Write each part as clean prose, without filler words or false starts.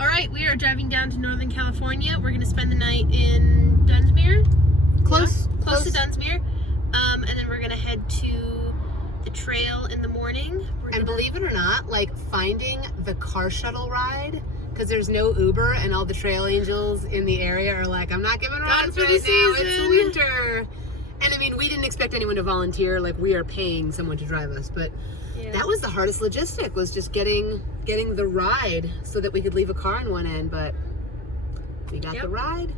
All right, we are driving down to Northern California. We're going to spend the night in Dunsmuir. Close to Dunsmuir. And then we're going to head to the trail in the morning. And believe it or not, like finding the car shuttle ride, because there's no Uber and all the trail angels in the area are like, I'm not giving rides for right the now, season. it's winter. And I mean, we didn't expect anyone to volunteer, like we are paying someone to drive us, but that was the hardest logistic, was just getting the ride so that we could leave a car on one end, but we got the ride.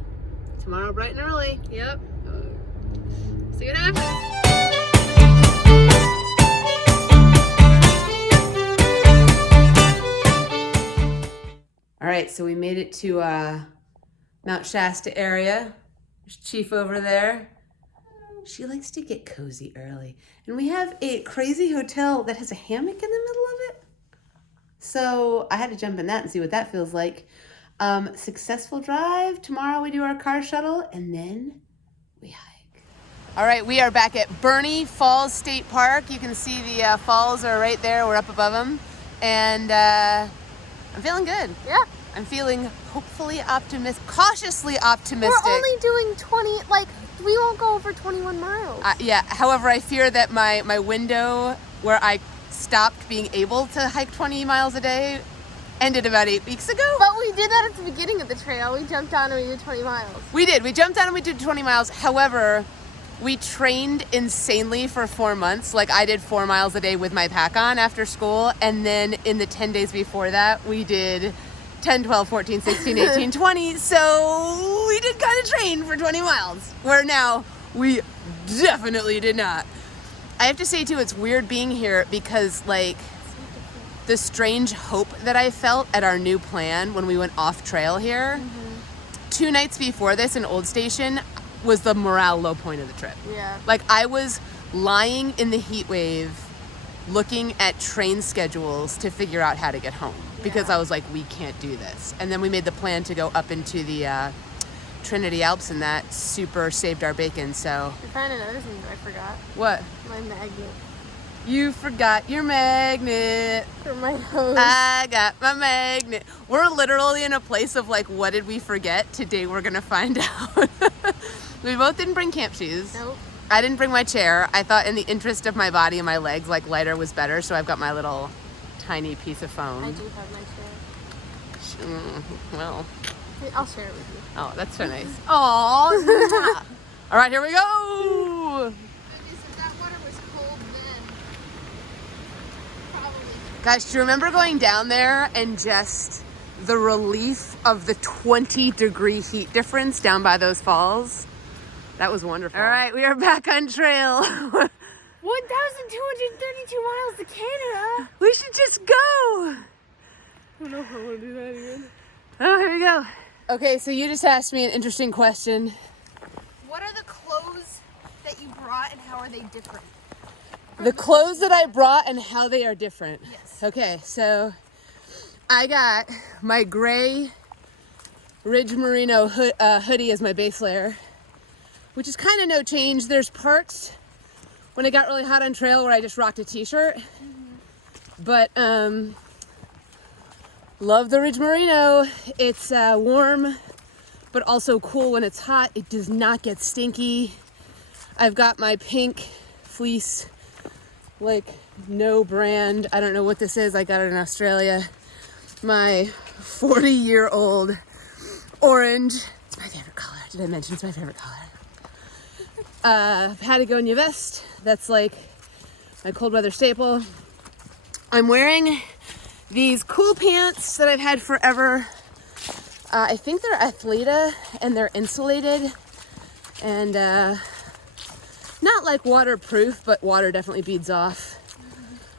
Tomorrow bright and early. Yep. See what happens. All right, so we made it to Mount Shasta area. There's Chief over there. She likes to get cozy early. And we have a crazy hotel that has a hammock in the middle of it. So I had to jump in that and see what that feels like. Successful drive. Tomorrow we do our car shuttle and then we hike. All right, we are back at Burney Falls State Park. You can see the falls are right there. We're up above them. And I'm feeling good. Yeah. I'm feeling hopefully cautiously optimistic. We're only doing 20, like, we won't go over 21 miles. Yeah, however, I fear that my window where I stopped being able to hike 20 miles a day ended about 8 weeks ago. But we did that at the beginning of the trail. We jumped on and we did 20 miles. We did. We jumped on and we did 20 miles. However, we trained insanely for 4 months. Like, I did 4 miles a day with my pack on after school. And then in the 10 days before that, we did 10, 12, 14, 16, 18, 20. So we did kind of train for 20 miles. Where now, we definitely did not. I have to say, too, it's weird being here because, like, the strange hope that I felt at our new plan when we went off trail here, 2 nights before this in Old Station, was the morale low point of the trip. Yeah. Like, I was lying in the heat wave looking at train schedules to figure out how to get home because I was like, we can't do this. And then we made the plan to go up into the Trinity Alps, and that super saved our bacon. So I found another thing that I forgot. What? My magnet. You forgot your magnet. For my hose. I got my magnet. We're literally in a place of like, what did we forget? Today we're gonna find out. We both didn't bring camp shoes. Nope. I didn't bring my chair. I thought in the interest of my body and my legs, like lighter was better. So I've got my little tiny piece of foam. I do have my chair. Well. I'll share it with you. Oh, that's so nice. Aww. All right, here we go. That water was cold then. Probably. Guys, do you remember going down there and just the relief of the 20-degree heat difference down by those falls? That was wonderful. All right, we are back on trail. 1,232 miles to Canada. We should just go. I don't know if I want to do that again. Oh, here we go. Okay, so you just asked me an interesting question. What are the clothes that you brought and how are they different? The clothes that I brought and how they are different. Yes. Okay, so I got my gray Ridge Merino hoodie as my base layer, which is kind of no change. There's parts when it got really hot on trail where I just rocked a t-shirt. But love the Ridge Merino. It's warm, but also cool when it's hot. It does not get stinky. I've got my pink fleece, like no brand. I don't know what this is. I got it in Australia. My 40-year-old orange. It's my favorite color. Did I mention it's my favorite color? Patagonia vest. That's like my cold weather staple. I'm wearing these cool pants that I've had forever. I think they're Athleta and they're insulated and not like waterproof, but water definitely beads off.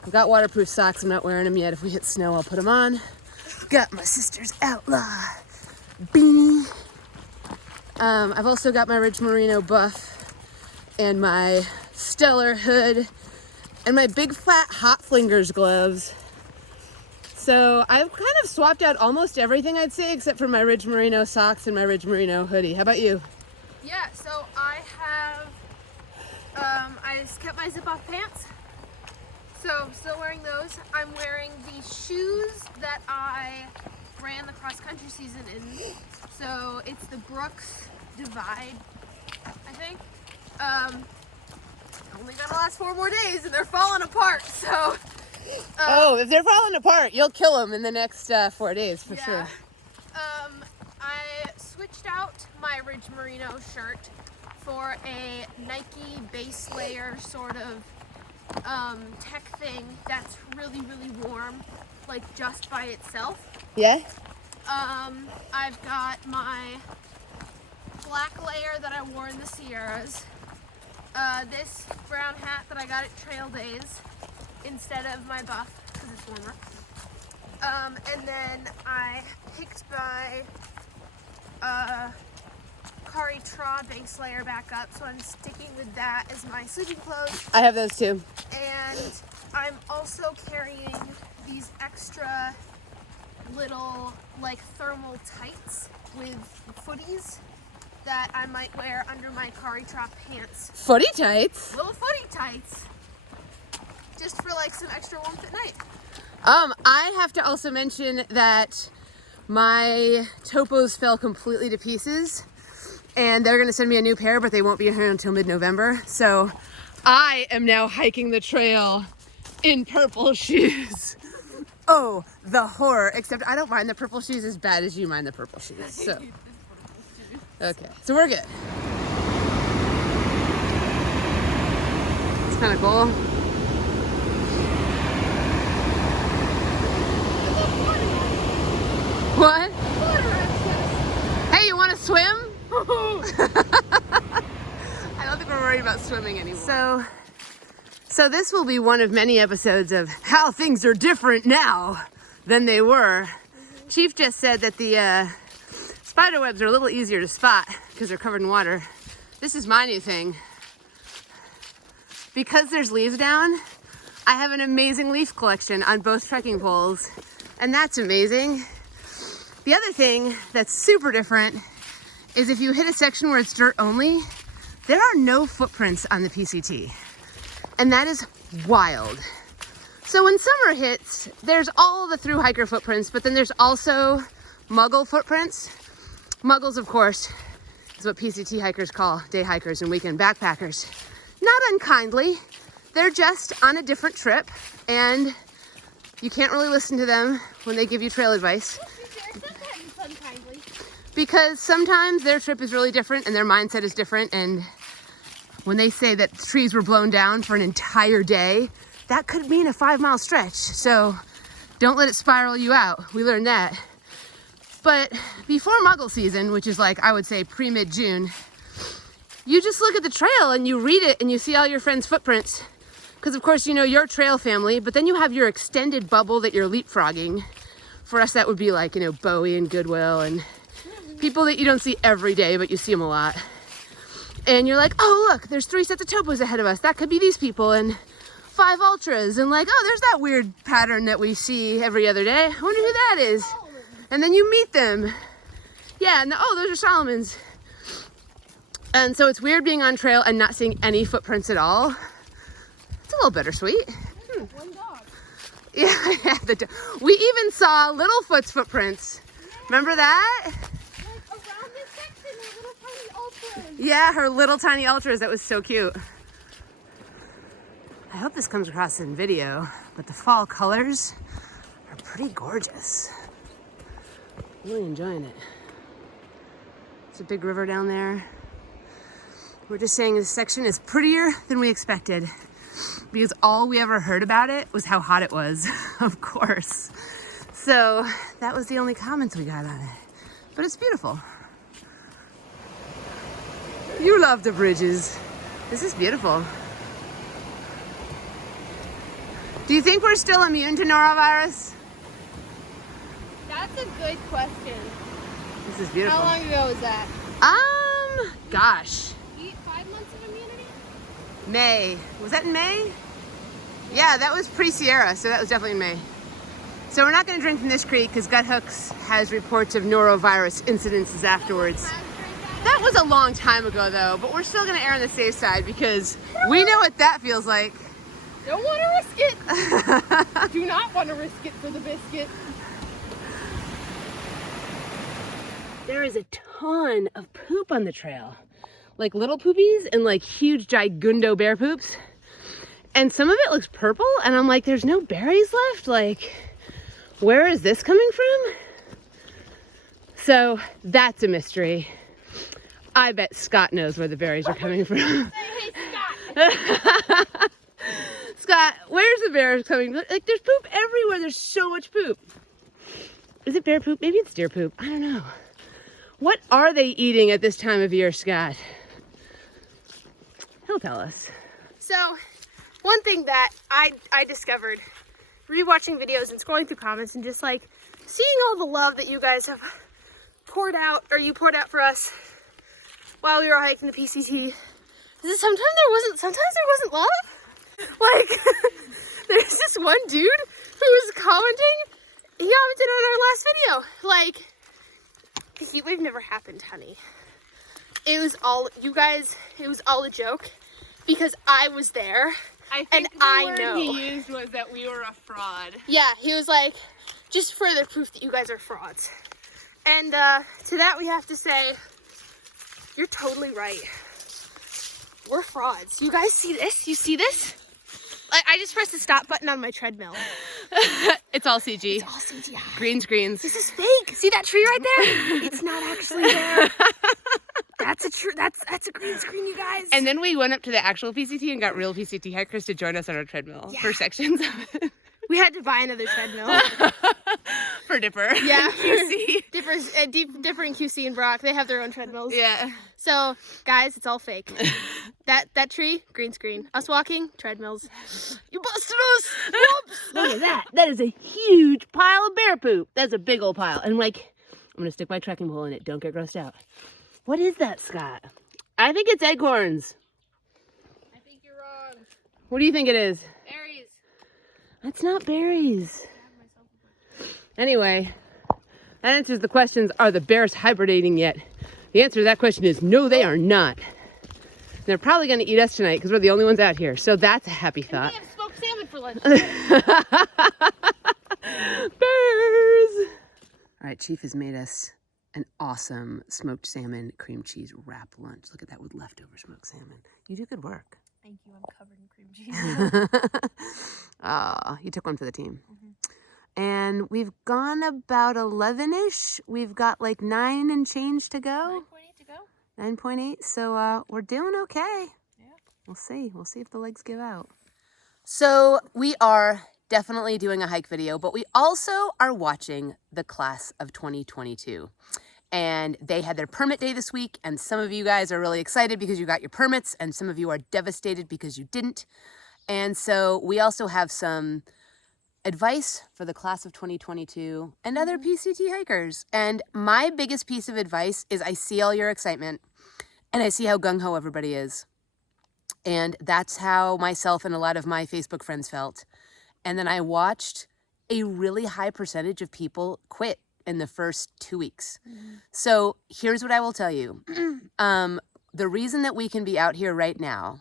I've got waterproof socks. I'm not wearing them yet. If we hit snow, I'll put them on. Got my sister's Outlaw beanie. I've also got my Ridge Merino buff and my Stellar hood and my big flat Hot Flingers gloves. So I've kind of swapped out almost everything, I'd say, except for my Ridge Merino socks and my Ridge Merino hoodie. How about you? Yeah, so I have, I kept my zip-off pants. So I'm still wearing those. I'm wearing the shoes that I ran the cross-country season in. So it's the Brooks Divide, I think. Only gotta last 4 more days and they're falling apart, so. Oh, if they're falling apart, you'll kill them in the next 4 days for sure. I switched out my Ridge Merino shirt for a Nike base layer sort of tech thing that's really, really warm, like just by itself. Yeah? I've got my black layer that I wore in the Sierras. This brown hat that I got at Trail Days instead of my buff because it's warmer. And then I picked my HRChallenge base layer back up, so I'm sticking with that as my sleeping clothes. I have those too. And I'm also carrying these extra little like thermal tights with footies that I might wear under my HRChallenge pants. Footy tights? Little footy tights. Just for like some extra warmth at night. I have to also mention that my topos fell completely to pieces and they're gonna send me a new pair, but they won't be here until mid-November. So I am now hiking the trail in purple shoes. Oh, the horror, except I don't mind the purple shoes as bad as you mind the purple shoes, so. Okay, so we're good. It's kind of cool. What? Hey, you want to swim? I don't think we're worried about swimming anymore. So this will be one of many episodes of how things are different now than they were. Chief just said that the spider webs are a little easier to spot because they're covered in water. This is my new thing. Because there's leaves down, I have an amazing leaf collection on both trekking poles, and that's amazing. The other thing that's super different is if you hit a section where it's dirt only, there are no footprints on the PCT. And that is wild. So when summer hits, there's all the through hiker footprints, but then there's also muggle footprints. Muggles, of course, is what PCT hikers call day hikers and weekend backpackers. Not unkindly, they're just on a different trip and you can't really listen to them when they give you trail advice. Because sometimes their trip is really different and their mindset is different, and when they say that trees were blown down for an entire day, that could mean a 5-mile stretch. So don't let it spiral you out. We learned that. But before muggle season, which is like, I would say pre-mid-June, you just look at the trail and you read it and you see all your friends' footprints. Because of course, you know your trail family, but then you have your extended bubble that you're leapfrogging. For us, that would be like, you know, Bowie and Goodwill and people that you don't see every day, but you see them a lot. And you're like, oh, look, there's 3 sets of topos ahead of us. That could be these people, and 5 ultras. And like, oh, there's that weird pattern that we see every other day. I wonder who that is. And then you meet them. Yeah, and oh, those are Solomon's. And so it's weird being on trail and not seeing any footprints at all. It's a little bittersweet. One dog. Yeah, we even saw Littlefoot's footprints. Remember that? Around this section, her little tiny ultras. Yeah, her little tiny ultras. That was so cute. I hope this comes across in video, but the fall colors are pretty gorgeous. Really enjoying it. It's a big river down there. We're just saying this section is prettier than we expected because all we ever heard about it was how hot it was, of course. So that was the only comments we got on it. But it's beautiful. You love the bridges. This is beautiful. Do you think we're still immune to norovirus? That's a good question. This is beautiful. How long ago was that? Gosh. 5 months of immunity? May. Was that in May? Yeah, that was pre-Sierra, so that was definitely in May. So we're not going to drink from this creek because Gut Hooks has reports of norovirus incidences afterwards. That was a long time ago though, but we're still going to err on the safe side because we know what that feels like. Don't want to risk it. Do not want to risk it for the biscuit. there is a ton of poop on the trail. Like little poopies and like huge gigundo bear poops. And some of it looks purple and I'm like, there's no berries left? Like, where is this coming from? So that's a mystery. I bet Scott knows where the berries are coming from. Hey, Scott. Scott, where's the bears coming? Like, there's poop everywhere. There's so much poop. Is it bear poop? Maybe it's deer poop. I don't know. What are they eating at this time of year, Scott? He'll tell us. So, one thing that I discovered rewatching videos and scrolling through comments and just like seeing all the love that you guys have poured out, or you poured out for us while we were hiking the PCT, is that sometimes there wasn't love. Like, there's this one dude who was commenting. He commented on our last video, like, the heat wave never happened, honey. It was all, you guys, it was all a joke because I was there. I And think the I word know. he used was that we were a fraud. Yeah, he was like, just further proof that you guys are frauds. And to that we have to say, you're totally right. We're frauds. You guys see this? You see this? Like, I just pressed the stop button on my treadmill. It's all CG. It's all CGI. Green screens. This is fake. See that tree right there? It's not actually there. That's a green screen, you guys. And then we went up to the actual PCT and got real PCT hikers to join us on our treadmill for sections of it. we had to buy another treadmill. For Dipper. Yeah. QC. Dipper and QC and Brock, they have their own treadmills. Yeah. So, guys, it's all fake. That tree, green screen. Us walking, treadmills. You busted us! Whoops! Look at that. That is a huge pile of bear poop. That's a big old pile. And like, I'm going to stick my trekking pole in it. Don't get grossed out. What is that, Scott? I think it's acorns. I think you're wrong. What do you think it is? Berries. That's not berries. Anyway, that answers the questions, are the bears hibernating yet? The answer to that question is no, they are not. They're probably going to eat us tonight because we're the only ones out here. So that's a happy thought. We have smoked salmon for lunch. Bears! All right, Chief has made us an awesome smoked salmon cream cheese wrap lunch. Look at that with leftover smoked salmon. You do good work. Thank you, I'm covered in cream cheese. You took one for the team. And we've gone about 11-ish. We've got like 9 and change to go. 9.8 to go. 9.8. So we're doing okay. Yeah. We'll see. We'll see if the legs give out. So we are definitely doing a hike video, but we also are watching the class of 2022. And they had their permit day this week, and some of you guys are really excited because you got your permits, and some of you are devastated because you didn't. And so we also have some advice for the class of 2022 and other PCT hikers. And my biggest piece of advice is I see all your excitement and I see how gung-ho everybody is. And that's how myself and a lot of my Facebook friends felt. And then I watched a really high percentage of people quit in the first 2 weeks. So here's what I will tell you. The reason that we can be out here right now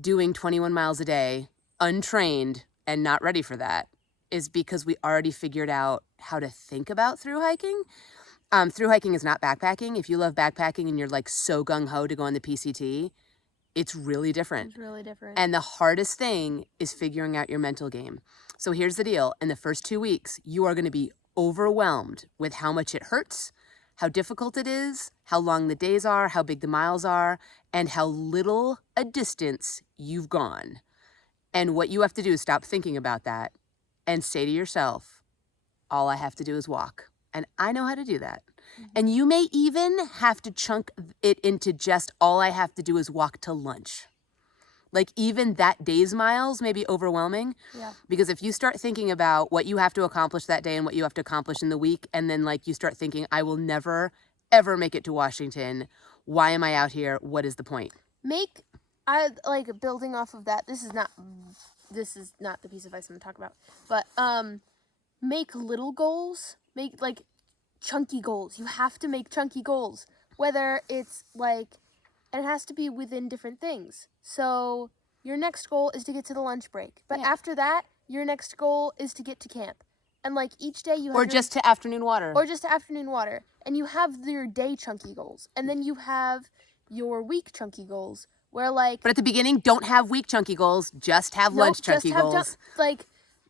doing 21 miles a day, untrained, and not ready for that is because we already figured out how to think about through hiking. Through hiking is not backpacking. If you love backpacking and you're like so gung-ho to go on the PCT, it's really different. It's really different. And the hardest thing is figuring out your mental game. So here's the deal. In the first 2 weeks, you are going to be overwhelmed with how much it hurts, how difficult it is, how long the days are, how big the miles are, and how little a distance you've gone. And what you have to do is stop thinking about that and say to yourself, all I have to do is walk. And I know how to do that. And you may even have to chunk it into just all I have to do is walk to lunch. Like even that day's miles may be overwhelming. Yeah. Because if you start thinking about what you have to accomplish that day and what you have to accomplish in the week, and then like you start thinking, I will never, ever make it to Washington. Why am I out here? What is the point? I like building off of that. This is not the piece of advice I'm gonna talk about. But make little goals. Make like chunky goals. You have to make chunky goals. Whether it's like, and it has to be within different things. So your next goal is to get to the lunch break. But after that, your next goal is to get to camp. And like each day you have Or just to afternoon water. or just to afternoon water. And you have your day chunky goals. And then you have your week chunky goals where like But at the beginning, don't have week chunky goals. Just have lunch chunky goals. Like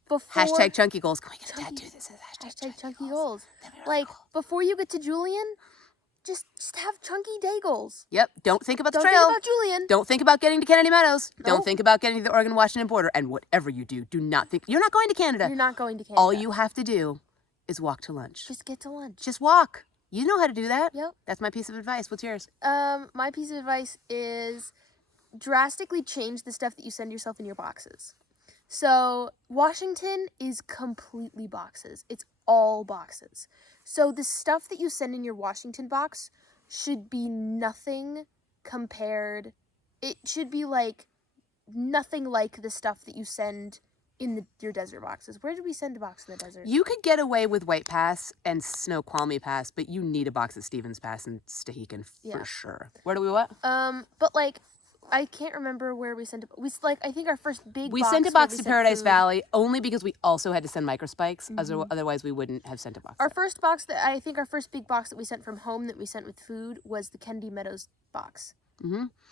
before Hashtag chunky goals. Can we get a tattoo that says hashtag chunky goals. Like before you get to Julian, just have chunky day goals. Yep. Don't think about the Don't trail. think about Julian. Don't think about getting to Kennedy Meadows. No. Don't think about getting to the Oregon-Washington border. And whatever you do, do not think you're not going to Canada. You're not going to Canada. All you have to do is walk to lunch. Just get to lunch. Just walk. You know how to do that. Yep. That's my piece of advice. What's yours? My piece of advice is drastically change the stuff that you send yourself in your boxes. So Washington is completely boxes. It's all boxes. So the stuff that you send in your Washington box should be nothing compared. It should be like nothing like the stuff that you send in your desert boxes. Where did we send a box in the desert? You could get away with White Pass and Snoqualmie Pass, but you need a box of Stevens Pass and Stehekin for sure. Where do we what? But like I can't remember where we sent it. I think our first big We box sent a where box we to sent Paradise food. Valley only because we also had to send microspikes. Otherwise, we wouldn't have sent a box. Our first box our big box that we sent from home that we sent with food was the Kennedy Meadows box.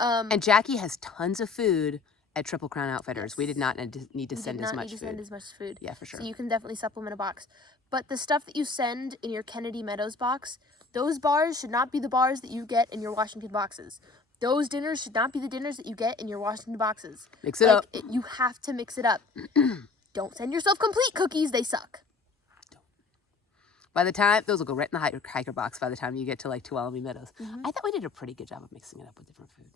And Jackie has tons of food at Triple Crown Outfitters. We did not need to send as much food. Send as much food. Yeah, for sure. So you can definitely supplement a box. But the stuff that you send in your Kennedy Meadows box, those bars should not be the bars that you get in your Washington boxes. Those dinners should not be the dinners that you get in your Washington boxes. Mix it up. You have to mix it up. Don't send yourself complete cookies. They suck. By the time, those will go right in the hiker box by the time you get to like Tuolumne Meadows. I thought we did a pretty good job of mixing it up with different food.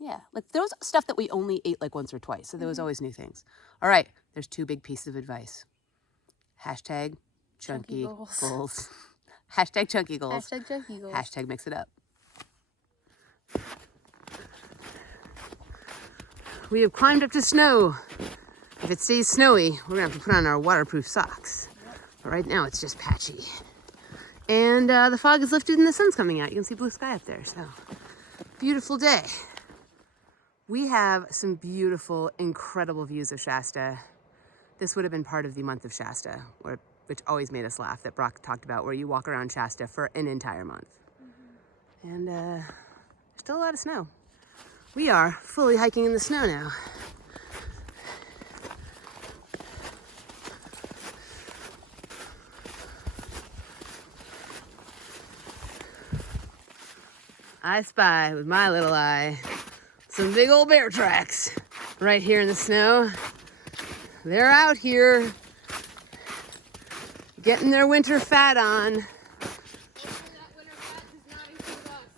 Yeah, like there was stuff that we only ate like once or twice, so there was always new things. All right, there's two big pieces of advice. Hashtag chunky goals. Hashtag chunky goals. Hashtag chunky goals. Hashtag mix it up. We have climbed up to snow. If it stays snowy, we're gonna have to put on our waterproof socks. But right now it's just patchy. And the fog is lifted and the sun's coming out. You can see blue sky up there, so beautiful day. We have some beautiful, incredible views of Shasta. This would have been part of the month of Shasta, which always made us laugh, that Brock talked about, where you walk around Shasta for an entire month. And there's still a lot of snow. We are fully hiking in the snow now. I spy with my little eye some big old bear tracks right here in the snow. They're out here getting their winter fat on.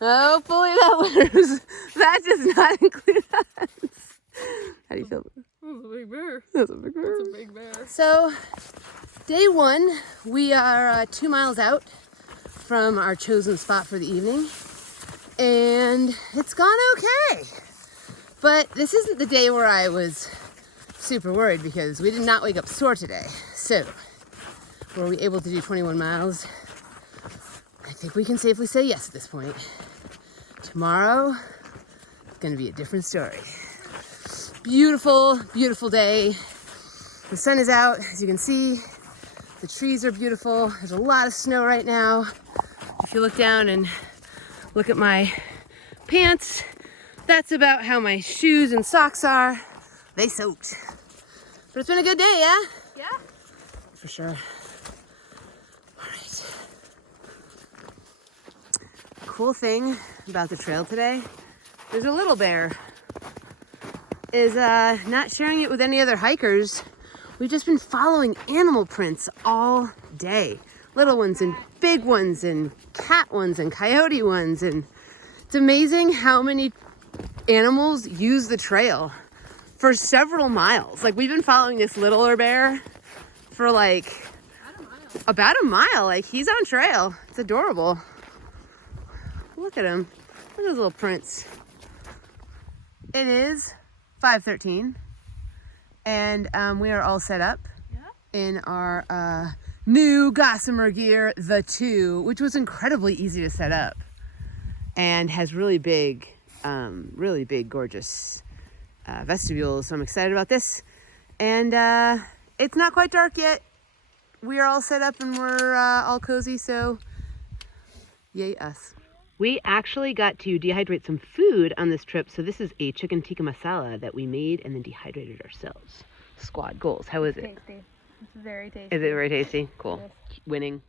Hopefully that winter fat does not include us. How do you feel? That's a big bear. That's a big bear. That's a big bear. So, day one, we are 2 miles out from our chosen spot for the evening. And it's gone okay. But this isn't the day where I was super worried because we did not wake up sore today. So, were we able to do 21 miles? I think we can safely say yes at this point. Tomorrow, it's gonna be a different story. Beautiful, beautiful day. The sun is out, as you can see. The trees are beautiful. There's a lot of snow right now. If you look down and look at my pants, that's about how my shoes and socks are. They soaked. But it's been a good day, yeah? Yeah. For sure. All right. Cool thing about the trail today, there's a little bear, is not sharing it with any other hikers. We've just been following animal prints all day. Little ones and big ones and cat ones and coyote ones. And it's amazing how many animals use the trail for several miles. Like, we've been following this littler bear for like about a mile. Like, he's on trail. It's adorable. Look at him. Look at those little prints. It is 5:13 and we are all set up in our new gossamer gear, the 2, which was incredibly easy to set up and has really big, gorgeous vestibules. So I'm excited about this. And it's not quite dark yet. we are all set up and we're all cozy, so yay us. We actually got to dehydrate some food on this trip, so this is a chicken tikka masala that we made and then dehydrated ourselves. Squad goals. How is it? Tasty. It's very tasty. Is it very tasty? Cool. Winning.